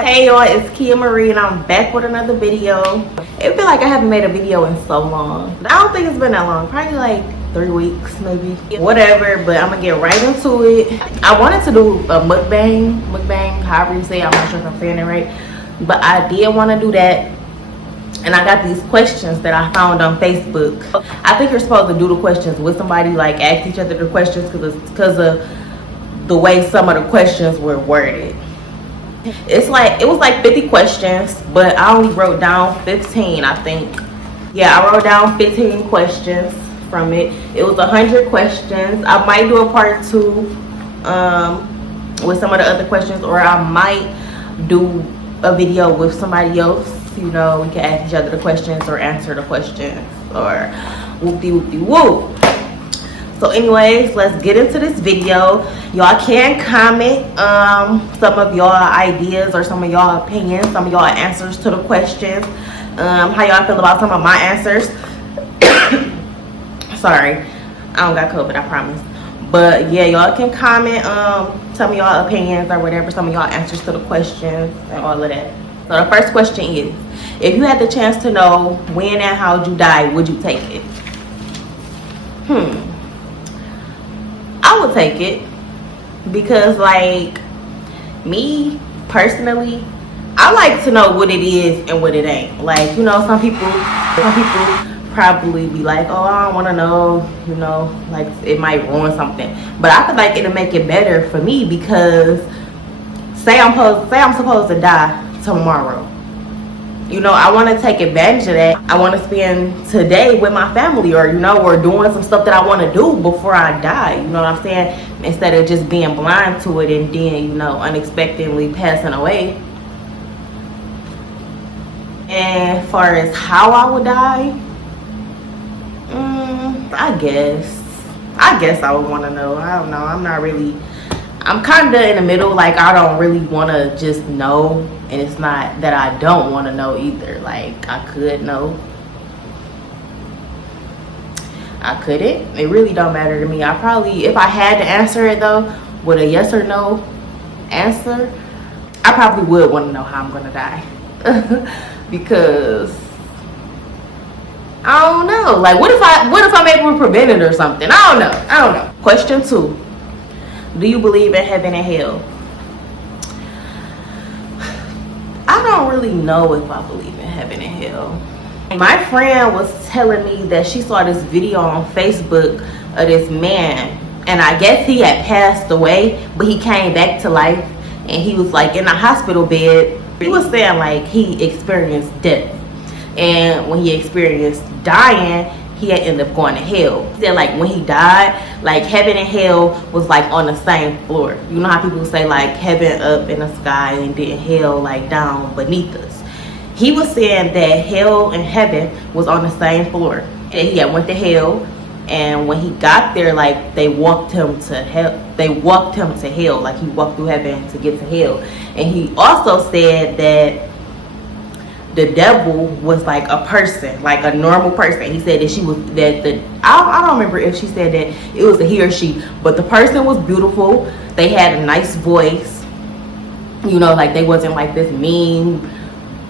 Hey y'all, it's Kia Marie and I'm back with another video. It feel like I haven't made a video in so long. I don't think it's been that long, probably like 3 weeks maybe. Whatever, but I'm gonna get right into it. I wanted to do a mukbang, however you say it. I'm not sure if I'm saying it right. But I did want to do that. And I got these questions that I found on Facebook. I think you're supposed to do the questions with somebody, like ask each other the questions because of the way some of the questions were worded. It was like 50 questions, but I only wrote down 15, I think. Yeah, I wrote down 15 questions from it. It was 100 questions. I might do a part 2 with some of the other questions, or I might do a video with somebody else. You know, we can ask each other the questions or answer the questions or whoop-de-whoop-de-whoop. So anyways, let's get into this video. Y'all can comment some of y'all ideas or some of y'all opinions, some of y'all answers to the questions. How y'all feel about some of my answers. Sorry, I don't got COVID, I promise. But yeah, y'all can comment some of y'all opinions or whatever, some of y'all answers to the questions and all of that. So the first question is, if you had the chance to know when and how you die, would you take it? I would take it because, like, me personally, I like to know what it is and what it ain't. Like, you know, some people probably be like, oh, I don't want to know, you know, like it might ruin something. But I feel like it'll make it better for me because say I'm supposed to die tomorrow. You know, I want to take advantage of that. I want to spend today with my family, or, you know, or doing some stuff that I want to do before I die. You know what I'm saying? Instead of just being blind to it and then, you know, unexpectedly passing away. And as far as how I would die, I guess I would want to know. I don't know. I'm kind of in the middle. Like, I don't really want to just know. And it's not that I don't want to know either. Like, I could know. I couldn't. It really don't matter to me. I probably, if I had to answer it though, with a yes or no answer, I probably would want to know how I'm going to die. Because I don't know. Like, what if I'm able to prevent it or something? I don't know. Question 2. Do you believe in heaven and hell? I don't really know if I believe in heaven and hell. My friend was telling me that she saw this video on Facebook of this man, and I guess he had passed away, but he came back to life, and he was like in a hospital bed. He was saying like he experienced death, and when he experienced dying, he had ended up going to hell. He said like when he died, like heaven and hell was like on the same floor. You know how people say like heaven up in the sky and then hell like down beneath us. He was saying that hell and heaven was on the same floor. And he had went to hell, and when he got there, like they walked him to hell. Like he walked through heaven to get to hell. And he also said that the devil was like a person, like a normal person. He said that I don't remember if she said that it was a he or she, but the person was beautiful. They had a nice voice, you know, like they wasn't like this mean,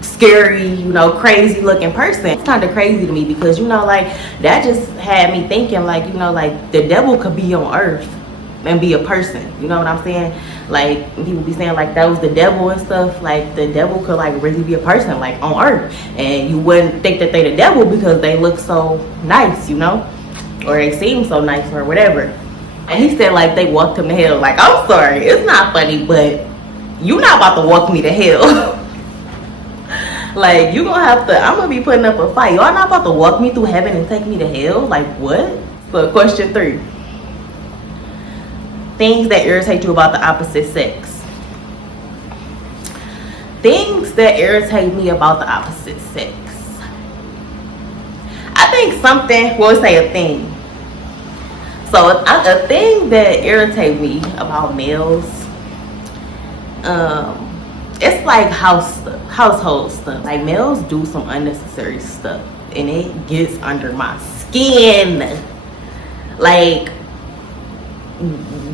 scary, you know, crazy looking person. It's kind of crazy to me because, you know, like that just had me thinking like, you know, like the devil could be on earth and be a person. You know what I'm saying? Like people be saying like that was the devil and stuff. Like the devil could like really be a person like on earth, and you wouldn't think that they the devil because they look so nice, you know, or they seem so nice or whatever. And he said like they walked him to hell. Like, I'm sorry, it's not funny, but you're not about to walk me to hell. Like, you gonna have to, I'm gonna be putting up a fight. Y'all not about to walk me through heaven and take me to hell? Like, what? So question 3. Things that irritate you about the opposite sex. Things that irritate me about the opposite sex. I think something, well, say a thing. So a thing that irritates me about males, it's like household stuff. Like males do some unnecessary stuff and it gets under my skin. Like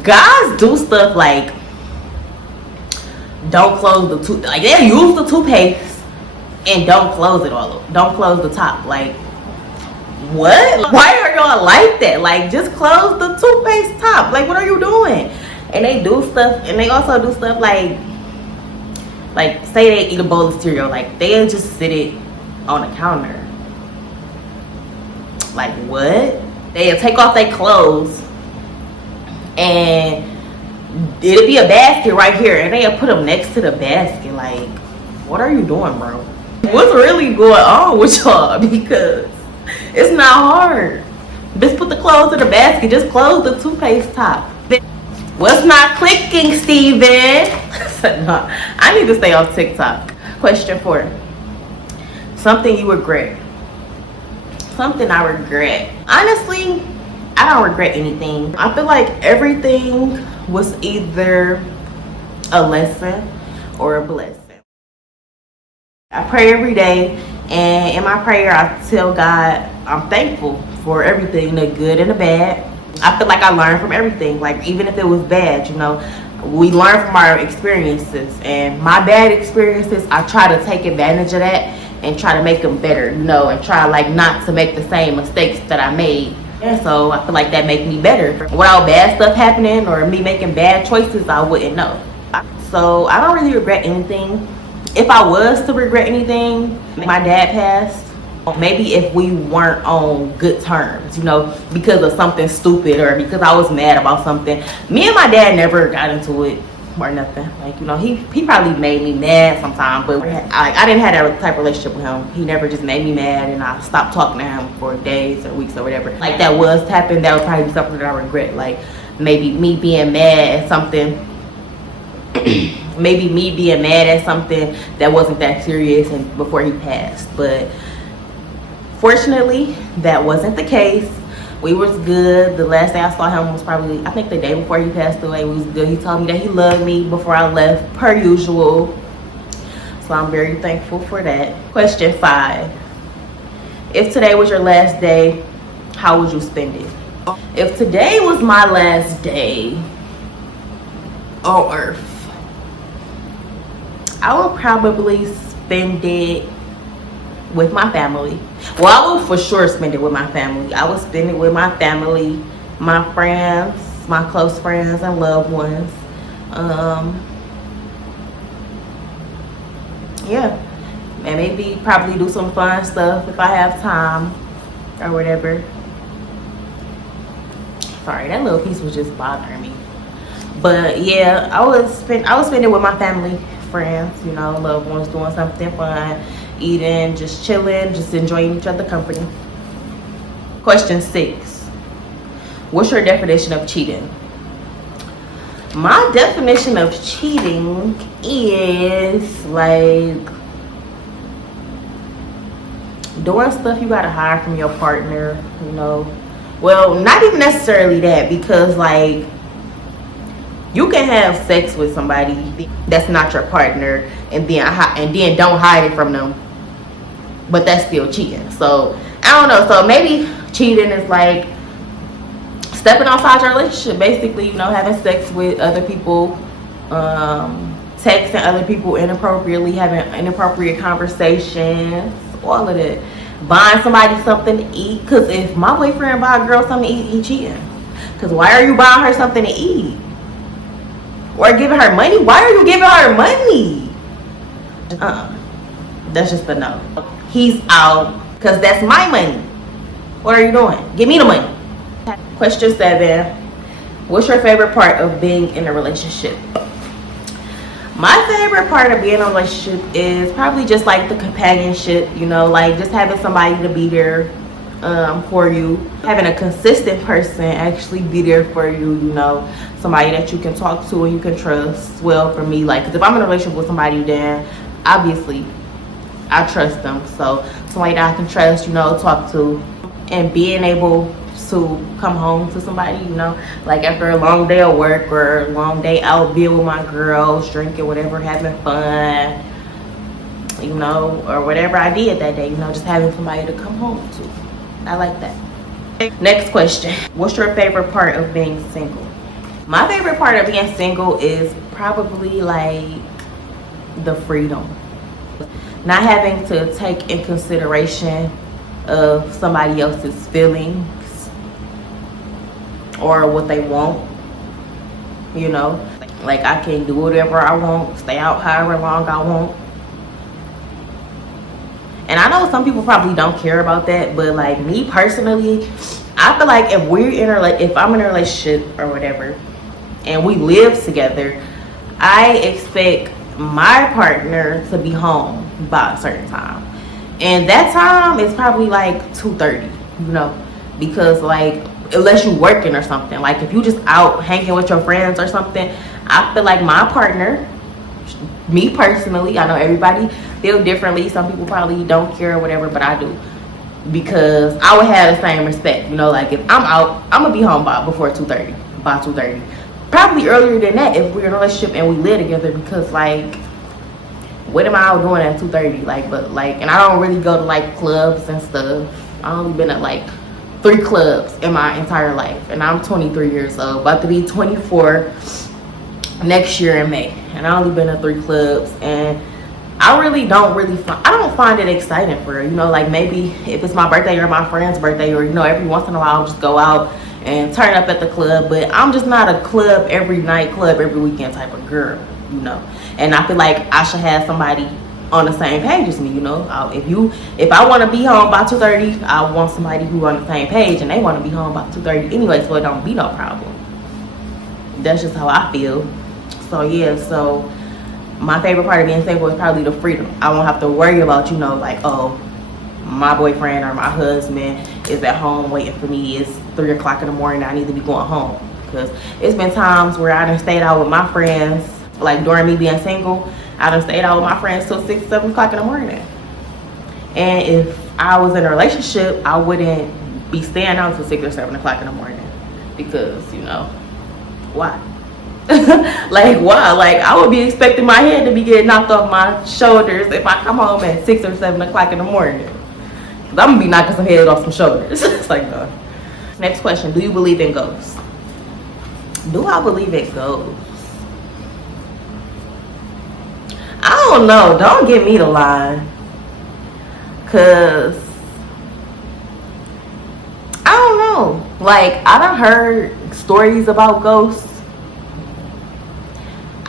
guys do stuff like don't close the tooth. Like, they use the toothpaste and don't close it all. Don't close the top. Like, what? Why are y'all like that? Like, just close the toothpaste top. Like, what are you doing? And they do stuff, and they also do stuff like say they eat a bowl of cereal, like they'll just sit it on the counter. Like, what? They'll take off their clothes and it'll be a basket right here, and they'll put them next to the basket. Like, what are you doing, bro? What's really going on with y'all? Because it's not hard. Just put the clothes in the basket. Just close the toothpaste top. What's not clicking, Steven? No, I need to stay off TikTok. Question 4. Something you regret. Something I regret. Honestly, I don't regret anything. I feel like everything was either a lesson or a blessing. I pray every day, and in my prayer I tell God I'm thankful for everything, the good and the bad. I feel like I learned from everything. Like, even if it was bad, you know, we learn from our experiences. And my bad experiences, I try to take advantage of that and try to make them better, you know, and try like not to make the same mistakes that I made. And so I feel like that makes me better. Without bad stuff happening or me making bad choices, I wouldn't know. So I don't really regret anything. If I was to regret anything, my dad passed. Maybe if we weren't on good terms, you know, because of something stupid or because I was mad about something. Me and my dad never got into it or nothing. Like, you know, he probably made me mad sometimes, but I didn't have that type of relationship with him. He never just made me mad and I stopped talking to him for days or weeks or whatever. Like, that was happened. That would probably be something that I regret. Like, maybe me being mad at something. Maybe me being mad at something that wasn't that serious and before he passed. But fortunately, that wasn't the case. We was good. The last day I saw him was probably, I think, the day before he passed away. We was good. He told me that he loved me before I left, per usual. So I'm very thankful for that. Question 5. If today was your last day, how would you spend it? If today was my last day on earth, I would probably spend it with my family. Well, I would for sure spend it with my family. I would spend it with my family, my friends, my close friends and loved ones. Yeah, and maybe probably do some fun stuff if I have time or whatever. Sorry, that little piece was just bothering me. But yeah, I would spend it with my family, friends, you know, loved ones, doing something fun, eating, just chilling, just enjoying each other's company. Question 6. What's your definition of cheating? My definition of cheating is like doing stuff you gotta hide from your partner, you know. Well, not even necessarily that, because like you can have sex with somebody that's not your partner and then don't hide it from them, but that's still cheating. So I don't know. So maybe cheating is like stepping outside your relationship, basically, you know, having sex with other people, texting other people inappropriately, having inappropriate conversations, all of that. Buying somebody something to eat, because if my boyfriend buy a girl something to eat, he cheating. Because why are you buying her something to eat? Or giving her money? Why are you giving her money? That's just a no. He's out, because that's my money. What are you doing? Give me the money. Question 7. What's your favorite part of being in a relationship? My favorite part of being in a relationship is probably just like the companionship, you know, like just having somebody to be there for you, having a consistent person actually be there for you, you know, somebody that you can talk to and you can trust. Well, for me, like, 'cause if I'm in a relationship with somebody, then obviously I trust them. So somebody that I can trust, you know, talk to, and being able to come home to somebody, you know, like after a long day of work or a long day out, being with my girls, drinking, whatever, having fun, you know, or whatever I did that day, you know, just having somebody to come home to. I like that. Next question. What's your favorite part of being single? My favorite part of being single is probably like the freedom. Not having to take in consideration of somebody else's feelings or what they want, you know. Like, I can do whatever I want, stay out however long I want. And I know some people probably don't care about that, but like me personally, I feel like if I'm in a relationship or whatever and we live together, I expect my partner to be home by a certain time. And that time is probably like 2:30, you know, because like, unless you working or something, like if you just out hanging with your friends or something, I feel like my partner, me personally, I know everybody feel differently. Some people probably don't care or whatever, but I do, because I would have the same respect, you know. Like if I'm out, I'm gonna be home by 2:30, probably earlier than that if we're in a relationship and we live together, because like, what am I out doing at 2:30? Like, but like, and I don't really go to like clubs and stuff. I only been at like 3 clubs in my entire life, and I'm 23 years old, about to be 24 next year in May, and I only been at 3 clubs, and I don't find it exciting for her, you know. Like maybe if it's my birthday or my friend's birthday, or you know, every once in a while I'll just go out and turn up at the club, but I'm just not a club every night, club every weekend type of girl, you know. And I feel like I should have somebody on the same page as me, you know. If I want to be home by 2:30, I want somebody who on the same page and they want to be home by 2:30 anyway, so it don't be no problem. That's just how I feel. So yeah, so my favorite part of being single is probably the freedom. I won't have to worry about, you know, like, oh, my boyfriend or my husband is at home waiting for me. It's 3 o'clock in the morning, I need to be going home. Because it's been times where I done stayed out with my friends, like during me being single, I done stayed out with my friends till 6, 7 o'clock in the morning. And if I was in a relationship, I wouldn't be staying out till 6 or 7 o'clock in the morning. Because, you know, why? Like, why? Like, I would be expecting my head to be getting knocked off my shoulders if I come home at 6 or 7 o'clock in the morning. Because I'm going to be knocking some head off some shoulders. It's like, no. Next question. Do you believe in ghosts? Do I believe in ghosts? I don't know. Don't get me to lie. Because I don't know. Like, I done heard stories about ghosts.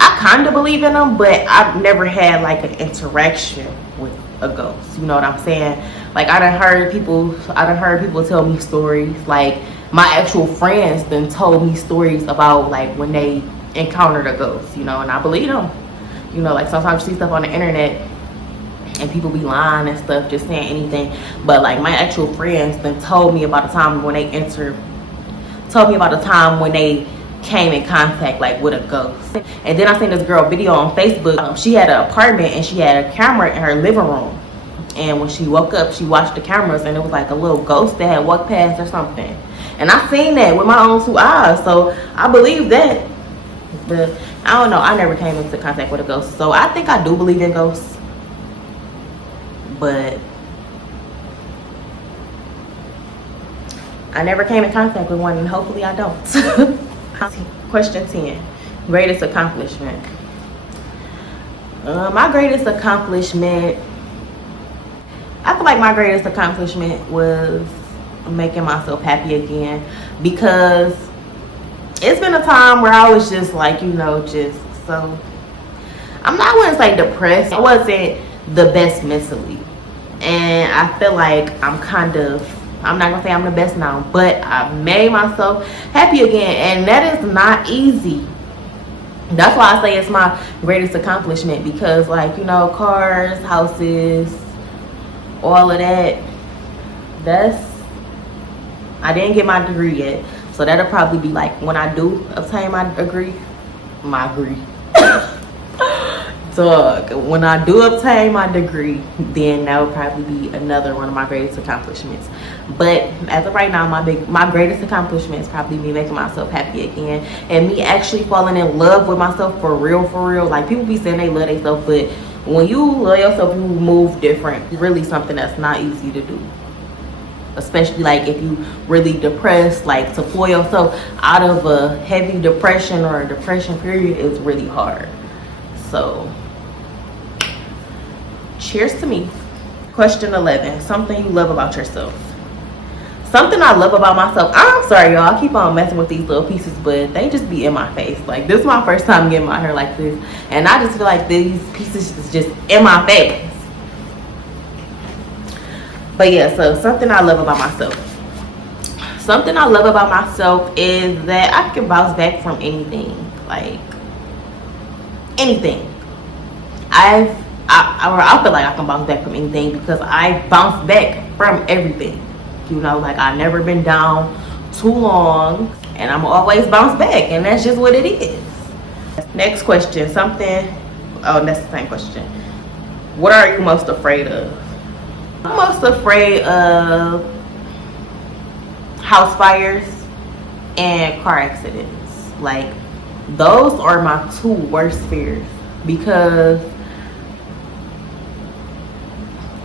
I kind of believe in them, but I've never had like an interaction with a ghost. You know what I'm saying? Like, I done heard people tell me stories. Like, my actual friends then told me stories about like when they encountered a ghost, you know, and I believe them. You know, like sometimes you see stuff on the internet and people be lying and stuff, just saying anything. But like my actual friends then told me about a time when they came in contact like with a ghost. And then I seen this girl video on Facebook. She had an apartment and she had a camera in her living room. And when she woke up, she watched the cameras and it was like a little ghost that had walked past or something. And I seen that with my own 2 eyes, so I believe that. But I don't know, I never came into contact with a ghost. So I think I do believe in ghosts. But I never came in contact with one, and hopefully I don't. Question 10. Greatest accomplishment. My greatest accomplishment, I feel like my greatest accomplishment was making myself happy again, because it's been a time where I was just like, you know, just so, I wouldn't say depressed. I wasn't the best mentally, and I feel like I'm not gonna say I'm the best now, but I made myself happy again, and that is not easy. That's why I say it's my greatest accomplishment, because like, you know, cars, houses, all of that, I didn't get my degree yet, so that'll probably be like when I do obtain my degree. Dog, when I do obtain my degree, then that would probably be another one of my greatest accomplishments. But as of right now, my greatest accomplishment is probably me making myself happy again, and me actually falling in love with myself for real. Like, people be saying they love themselves, but when you love yourself, you move different. It's really something that's not easy to do, especially like if you really depressed. Like, to pull yourself out of a heavy depression or a depression period is really hard. So Cheers to me. Question 11, something you love about yourself. Something I love about myself. I'm sorry, y'all. I keep on messing with these little pieces, but they just be in my face. Like, this is my first time getting my hair like this. And I just feel like these pieces is just in my face. But yeah, so something I love about myself. Something I love about myself is that I can bounce back from anything. Like, anything. I feel like I can bounce back from anything because I bounce back from everything. You know, like, I've never been down too long, and I'm always bounce back, and that's just what it is. Next question, that's the same question. What are you most afraid of? I'm most afraid of house fires and car accidents. Like, those are my two worst fears, because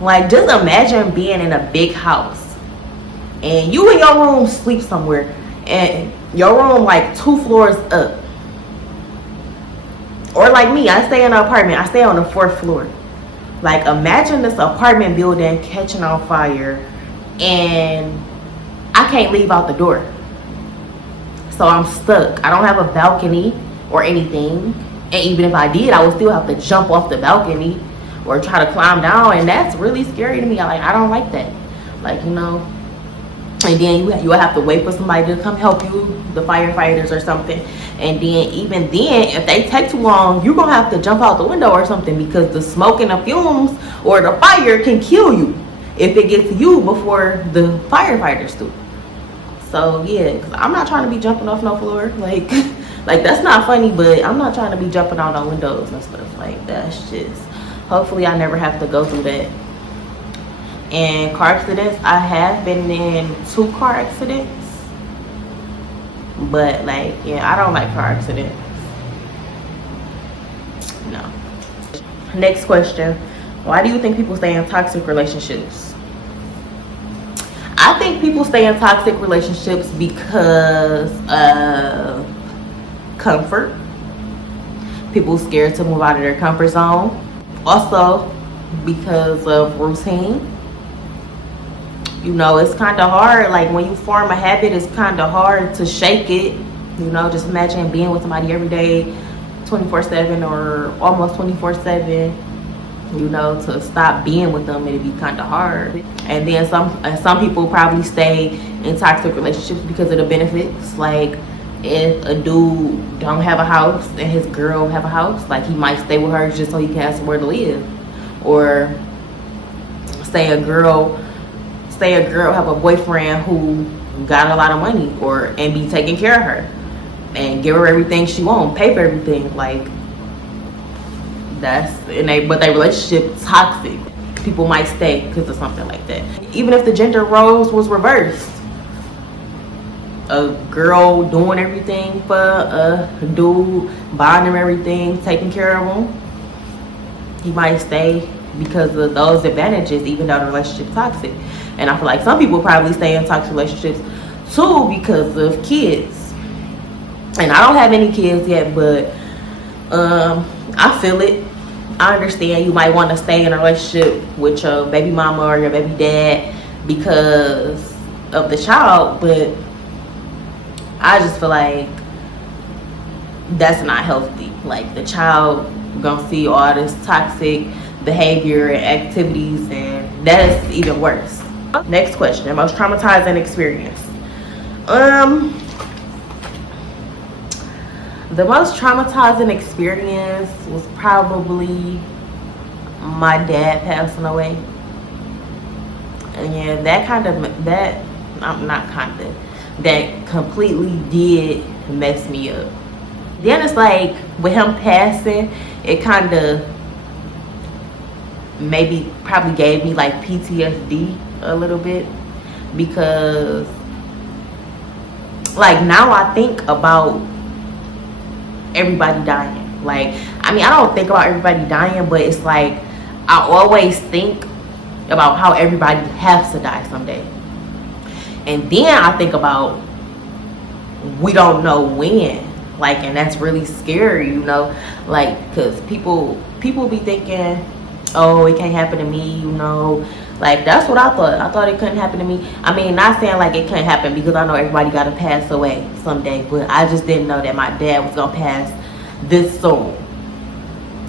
like, just imagine being in a big house and you in your room sleep somewhere, and your room like 2 floors up. Or like me, I stay in an apartment, I stay on the 4th floor. Like, imagine this apartment building catching on fire and I can't leave out the door. So I'm stuck. I don't have a balcony or anything. And even if I did, I would still have to jump off the balcony or try to climb down, and that's really scary to me. I don't like that. Like, you know, and then you have to wait for somebody to come help you, the firefighters or something. And then even then, if they take too long, you're gonna have to jump out the window or something, because the smoke and the fumes or the fire can kill you if it gets you before the firefighters do. So yeah, 'cause I'm not trying to be jumping off no floor. Like, like, that's not funny, but I'm not trying to be jumping out on windows and stuff. Like, that's just, hopefully I never have to go through that. And car accidents, I have been in 2 car accidents, but like, yeah, I don't like car accidents. No. Next question, why do you think people stay in toxic relationships? I think people stay in toxic relationships because of comfort. People scared to move out of their comfort zone. Also because of routine. You know, it's kind of hard. Like, when you form a habit, it's kind of hard to shake it. You know, just imagine being with somebody every day, 24/7 or almost 24/7. You know, to stop being with them, it'd be kind of hard. And then some people probably stay in toxic relationships because of the benefits. Like, if a dude don't have a house and his girl have a house, like, he might stay with her just so he can have somewhere to live. Or say a girl have a boyfriend who got a lot of money, and be taking care of her and give her everything she wants, pay for everything. Like, but their relationship toxic. People might stay because of something like that. Even if the gender roles was reversed, a girl doing everything for a dude, buying him everything, taking care of him, he might stay because of those advantages, even though the relationship's toxic. And I feel like some people probably stay in toxic relationships too because of kids. And I don't have any kids yet, but I feel it. I understand you might want to stay in a relationship with your baby mama or your baby dad because of the child, but I just feel like that's not healthy. Like, the child gonna see all this toxic behavior and activities, and that's even worse. Next question, most traumatizing experience. The most traumatizing experience was probably my dad passing away. And yeah, that completely did mess me up. Then it's like, with him passing, it kind of probably gave me like PTSD a little bit, because like, now I think about everybody dying. Like, I mean, I don't think about everybody dying, but it's like, I always think about how everybody has to die someday. And then I think about, we don't know when. Like, and that's really scary, you know, like, because people be thinking, oh, it can't happen to me, you know. Like, that's what I thought. I thought it couldn't happen to me. I mean, not saying like it couldn't happen, because I know everybody got to pass away someday, but I just didn't know that my dad was going to pass this soon.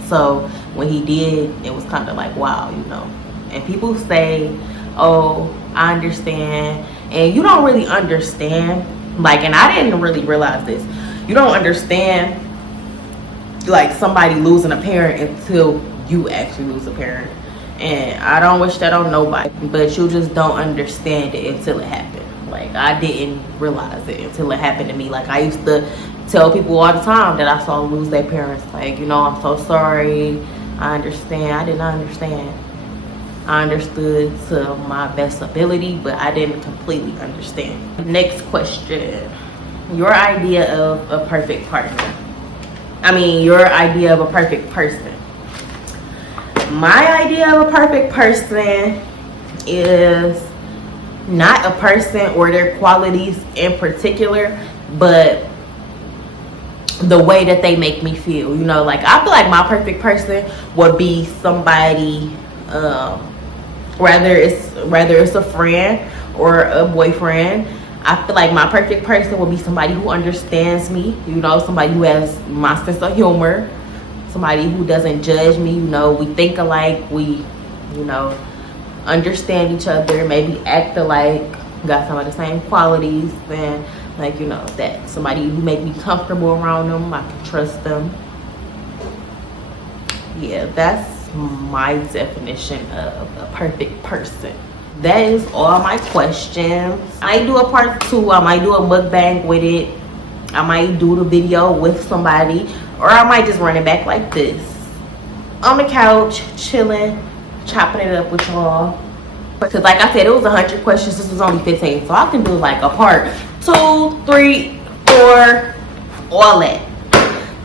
So when he did, it was kind of like, wow, you know. And people say, oh, I understand. And you don't really understand. Like, and I didn't really realize this. You don't understand, like, somebody losing a parent until you actually lose a parent. And I don't wish that on nobody, but you just don't understand it until it happened. Like, I didn't realize it until it happened to me. Like, I used to tell people all the time that I saw them lose their parents, like, you know, I'm so sorry, I understand. I did not understand. I understood to my best ability, but I didn't completely understand. Next question. Your idea of a perfect partner. I mean, your idea of a perfect person. My idea of a perfect person is not a person or their qualities in particular, but the way that they make me feel. You know, like, I feel like my perfect person would be somebody, whether it's a friend or a boyfriend. I feel like my perfect person would be somebody who understands me, you know, somebody who has my sense of humor, somebody who doesn't judge me. You know, we think alike, we, you know, understand each other, maybe act alike, got some of the same qualities, and, like, you know, that somebody who make me comfortable around them, I can trust them. Yeah, that's my definition of a perfect person. That is all my questions. I might do a part 2. I might do a mukbang with it. I might do the video with somebody, or I might just run it back like this, on the couch, chilling, chopping it up with y'all. Because like I said, it was 100 questions. This was only 15, so I can do like a part 2, 3, 4, all that.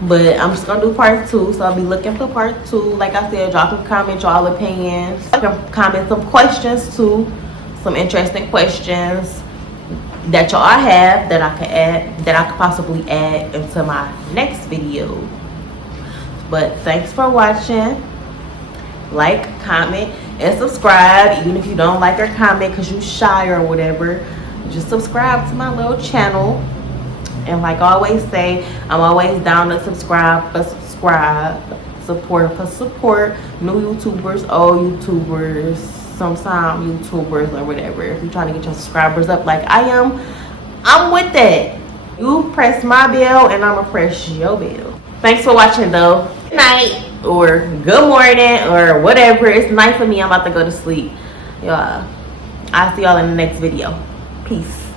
But I'm just gonna do part 2, so I'll be looking for part 2. Like I said, y'all can comment y'all opinions. You can comment some questions too, some interesting questions that y'all have that I could add, that I could possibly add into my next video. But thanks for watching. Like, comment, and subscribe. Even if you don't like or comment because you shy or whatever, just subscribe to my little channel. And like I always say, I'm always down to subscribe for subscribe, support for support, new YouTubers, old YouTubers, some YouTubers or whatever. If you're trying to get your subscribers up like I am, I'm with that. You press my bell and I'm gonna press your bell. Thanks for watching though. Good night or good morning or whatever. It's night for me. I'm about to go to sleep. Y'all, I'll see y'all in the next video. Peace.